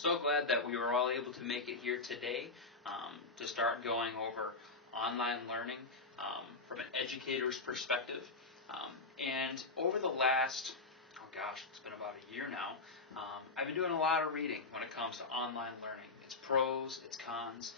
So glad that we were all able to make it here today to start going over online learning from an educator's perspective. And over the last, oh gosh, it's been about a year now, I've been doing a lot of reading when it comes to online learning. Its pros, its cons.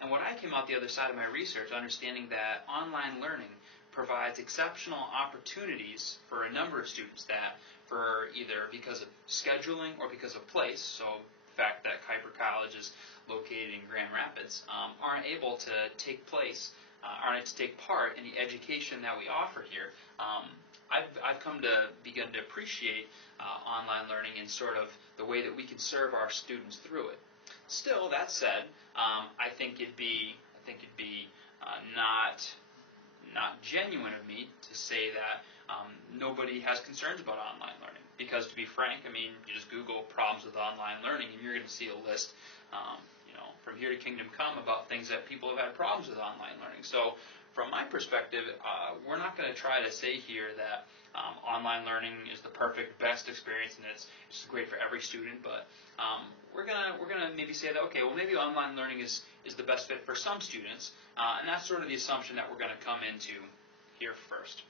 And when I came out the other side of my research, understanding that online learning provides exceptional opportunities for a number of students that, for either because of scheduling or because of place, so the fact that Kuiper College is located in Grand Rapids, aren't able to take part in the education that we offer here. I've come to begin to appreciate online learning in sort of the way that we can serve our students through it. Still, that said, I think it'd be not genuine of me to say that nobody has concerns about online learning. Because to be frank, I mean, you just Google problems with online learning, and you're going to see a list, from here to kingdom come about things that people have had problems with online learning. So, from my perspective, we're not going to try to say here that online learning is the perfect, best experience, and it's great for every student. But we're gonna maybe say that, okay, well, maybe online learning is the best fit for some students, and that's sort of the assumption that we're going to come into here first.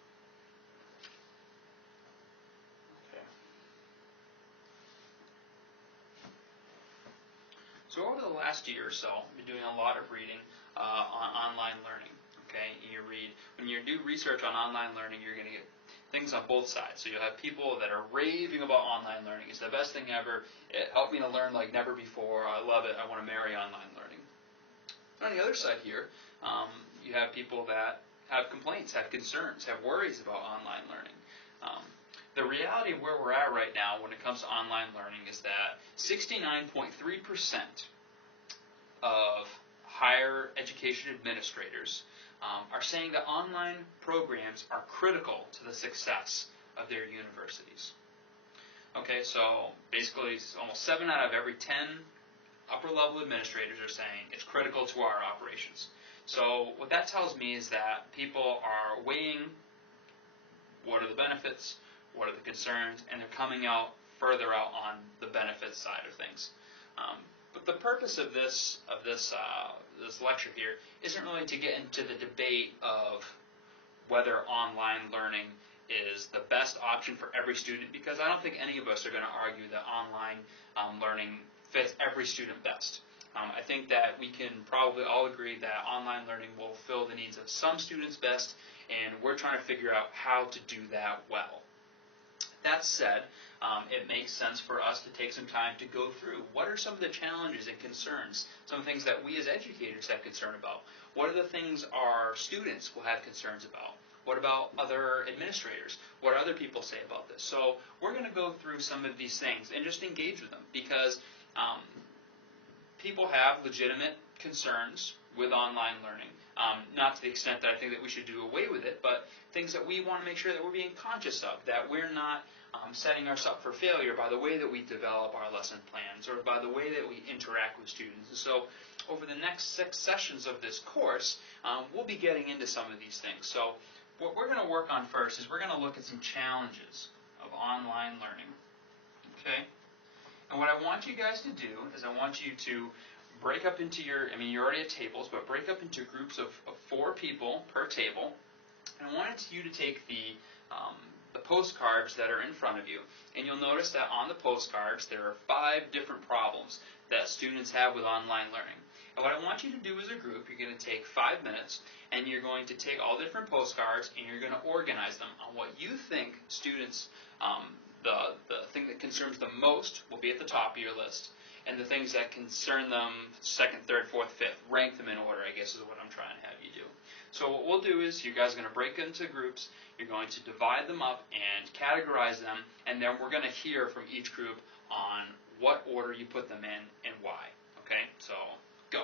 So over the last year or so, I've been doing a lot of reading on online learning. Okay, when you do research on online learning, you're going to get things on both sides. So you'll have people that are raving about online learning. It's the best thing ever. It helped me to learn like never before. I love it. I want to marry online learning. On the other side here, you have people that have complaints, have concerns, have worries about online learning. The reality of where we're at right now when it comes to online learning is that 69.3% of higher education administrators are saying that online programs are critical to the success of their universities. Okay, so basically almost 7 out of every 10 upper-level administrators are saying it's critical to our operations. So what that tells me is that people are weighing what are the benefits, what are the concerns, and they're coming out further out on the benefits side of things. But the purpose of this lecture here isn't really to get into the debate of whether online learning is the best option for every student, because I don't think any of us are going to argue that online learning fits every student best. I think that we can probably all agree that online learning will fill the needs of some students best, and we're trying to figure out how to do that well. That said, it makes sense for us to take some time to go through what are some of the challenges and concerns, some things that we as educators have concern about. What are the things our students will have concerns about? What about other administrators? What do other people say about this? So we're going to go through some of these things and just engage with them, because people have legitimate concerns with online learning. Not to the extent that I think that we should do away with it, but things that we want to make sure that we're being conscious of, that we're not setting ourselves up for failure by the way that we develop our lesson plans or by the way that we interact with students. And so over the next 6 sessions of this course, we'll be getting into some of these things. So what we're going to work on first is we're going to look at some challenges of online learning. Okay? And what I want you guys to do is I want you to break up into you're already at tables, but break up into groups of 4 people per table. And I wanted you to take the postcards that are in front of you. And you'll notice that on the postcards there are 5 different problems that students have with online learning. And what I want you to do as a group, you're going to take 5 minutes, and you're going to take all the different postcards, and you're going to organize them on what you think students, the thing that concerns them most will be at the top of your list. And the things that concern them, 2nd, 3rd, 4th, 5th, rank them in order, I guess is what I'm trying to have you do. So what we'll do is you guys are going to break into groups, you're going to divide them up and categorize them, and then we're going to hear from each group on what order you put them in and why. Okay, so go.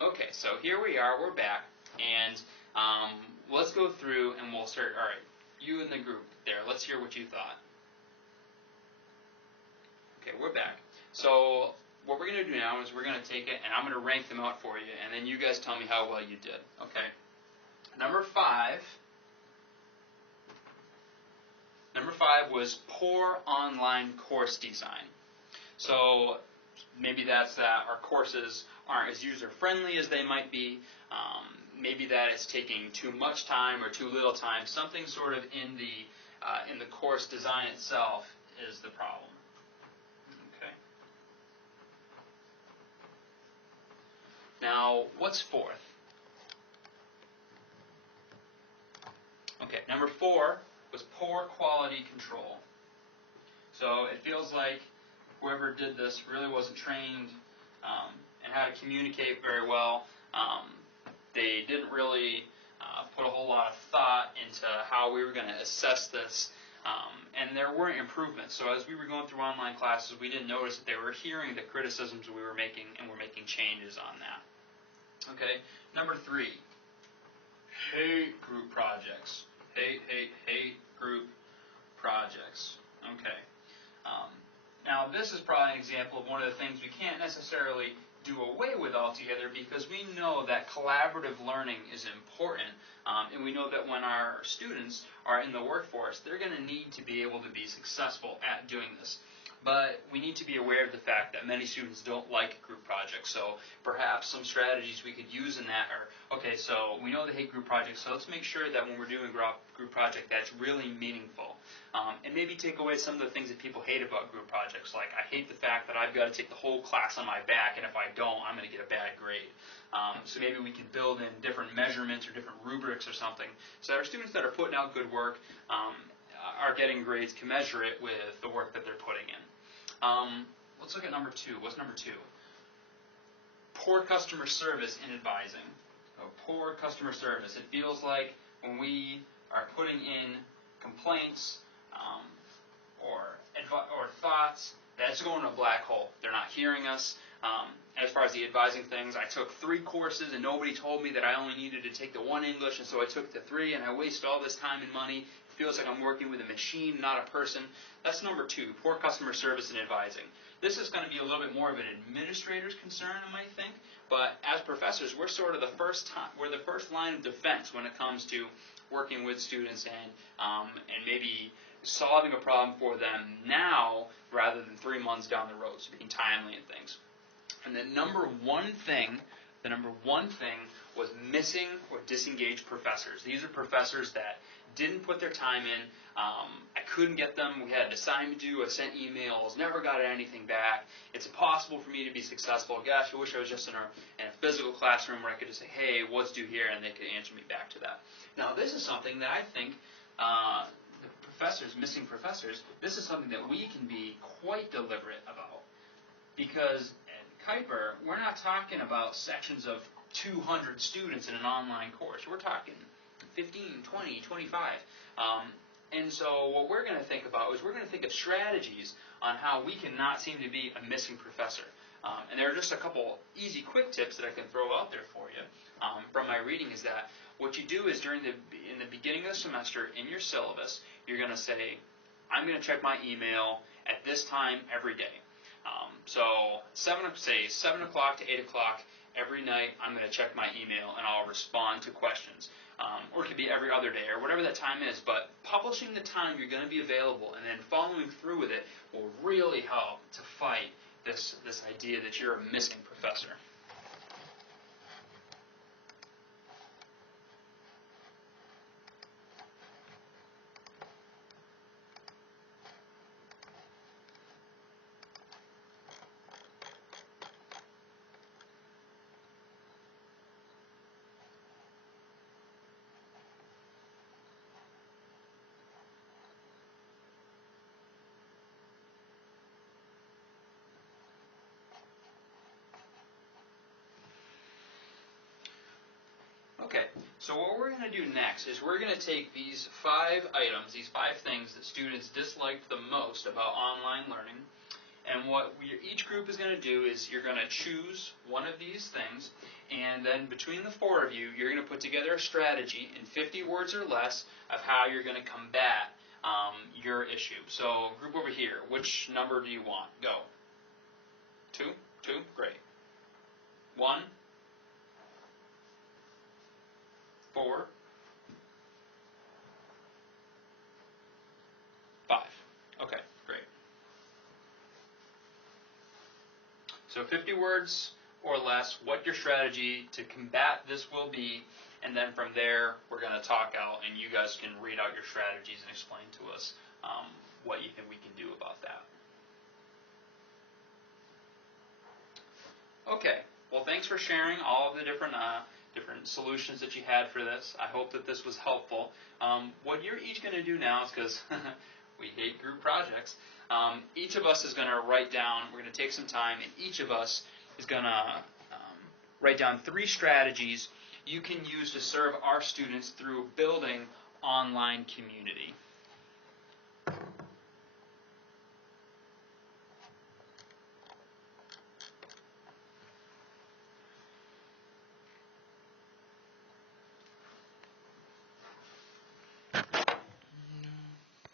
Okay, so here we are, we're back, and let's go through and we'll start. All right, you in the group there, let's hear what you thought. Okay, we're back. So what we're going to do now is we're going to take it and I'm going to rank them out for you, and then you guys tell me how well you did. Okay. Number five was poor online course design. So maybe that's that our courses aren't as user-friendly as they might be. Maybe that it's taking too much time or too little time. Something sort of in the course design itself is the problem. Okay. Now, what's fourth? Okay, number 4 was poor quality control. So it feels like whoever did this really wasn't trained and how to communicate very well. They didn't really put a whole lot of thought into how we were going to assess this, and there weren't improvements. So as we were going through online classes, we didn't notice that they were hearing the criticisms we were making, and we're making changes on that. Okay, number 3, hate group projects. Hate group projects. Okay. Now this is probably an example of one of the things we can't necessarily do away with altogether, because we know that collaborative learning is important, and we know that when our students are in the workforce, they're going to need to be able to be successful at doing this. But we need to be aware of the fact that many students don't like group projects, so perhaps some strategies we could use in that are, okay, so we know they hate group projects, so let's make sure that when we're doing a group project that's really meaningful. And maybe take away some of the things that people hate about group projects, like I hate the fact that I've got to take the whole class on my back, and if I don't, I'm going to get a bad grade. So maybe we can build in different measurements or different rubrics or something, so that our students that are putting out good work are getting grades commensurate with the work that they're putting in. Let's look at number 2. What's number 2? Poor customer service in advising. So poor customer service. It feels like when we are putting in complaints or thoughts, that's going to a black hole. They're not hearing us. As far as the advising things, I took 3 courses and nobody told me that I only needed to take the 1 English, and so I took the 3, and I wasted all this time and money. It feels like I'm working with a machine, not a person. That's number 2, poor customer service and advising. This is going to be a little bit more of an administrator's concern, I might think, but as professors, we're sort of the first line of defense when it comes to working with students and maybe solving a problem for them now rather than 3 months down the road, so being timely and things. And the number one thing was missing or disengaged professors. These are professors that didn't put their time in. I couldn't get them. We had an assignment due. I sent emails, never got anything back. It's impossible for me to be successful. Gosh, I wish I was just in a physical classroom where I could just say, hey, what's due here? And they could answer me back to that. Now, this is something that I think the professors, missing professors, this is something that we can be quite deliberate about. Because at Kuiper, we're not talking about sections of 200 students in an online course. We're talking 15, 20, 25. And so what we're going to think about is we're going to think of strategies on how we can not seem to be a missing professor. And there are just a couple easy, quick tips that I can throw out there for you from my reading is that what you do is in the beginning of the semester in your syllabus, you're going to say, I'm going to check my email at this time every day. So 7 o'clock to 8 o'clock every night, I'm going to check my email and I'll respond to questions. Or it could be every other day or whatever that time is. But publishing the time you're going to be available and then following through with it will really help to fight this idea that you're a missing professor. Okay, so what we're going to do next is we're going to take these 5 items, these 5 things that students disliked the most about online learning, and what each group is going to do is you're going to choose one of these things, and then between the 4 of you, you're going to put together a strategy in 50 words or less of how you're going to combat your issue. So group over here, which number do you want? Go. 2? 2? Great. 1? 4? 5. Okay, great. So 50 words or less, what your strategy to combat this will be, and then from there we're going to talk out and you guys can read out your strategies and explain to us what you think we can do about that. Okay, well thanks for sharing all of the different solutions that you had for this. I hope that this was helpful. What you're each going to do now is, because we hate group projects, each of us is going to write down, we're going to take some time, and each of us is going to write down 3 strategies you can use to serve our students through building online community.